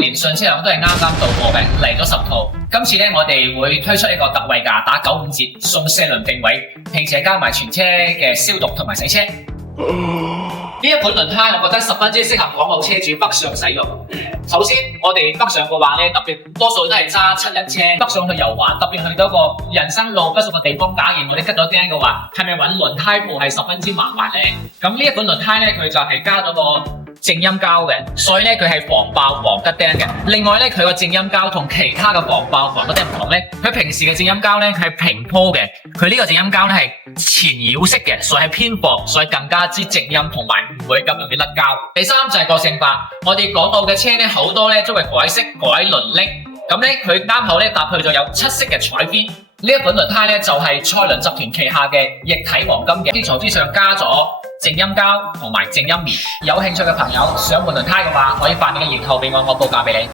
年信車輛都係啱啱到貨嘅，嚟咗10套。今次咧，我哋會推出一個特惠價，打95折送4輪定位，並且加埋全車嘅消毒同埋洗車。呢一款輪胎，我覺得十分之適合港澳車主北上使用。首先，我哋北上嘅話咧，特別多數都係揸7人車北上去遊玩，特別去到一個人生路不熟嘅地方，假如我哋吉咗釘嘅話，係咪揾輪胎鋪係十分之麻煩咧？咁呢一款輪胎咧，佢就係加咗個靜音膠嘅，所以咧佢係防爆防吉釘嘅。另外咧，佢個靜音膠同其他嘅防爆防吉釘唔同咧，佢平時嘅靜音膠咧係平鋪嘅，佢呢個靜音膠咧係纏繞式嘅，所以係偏薄，所以更加之靜音同埋唔會咁容易甩膠。第三就係個性化，我哋講到嘅車咧好多咧都係改色改輪鈴，咁咧佢啱好咧搭配咗有7色嘅彩邊。呢一款輪胎咧就係賽麟集團旗下嘅液體黃金嘅基礎之上加咗靜音膠同埋靜音棉。有興趣嘅朋友想換輪胎嘅話，可以發你嘅型號俾我報價俾你。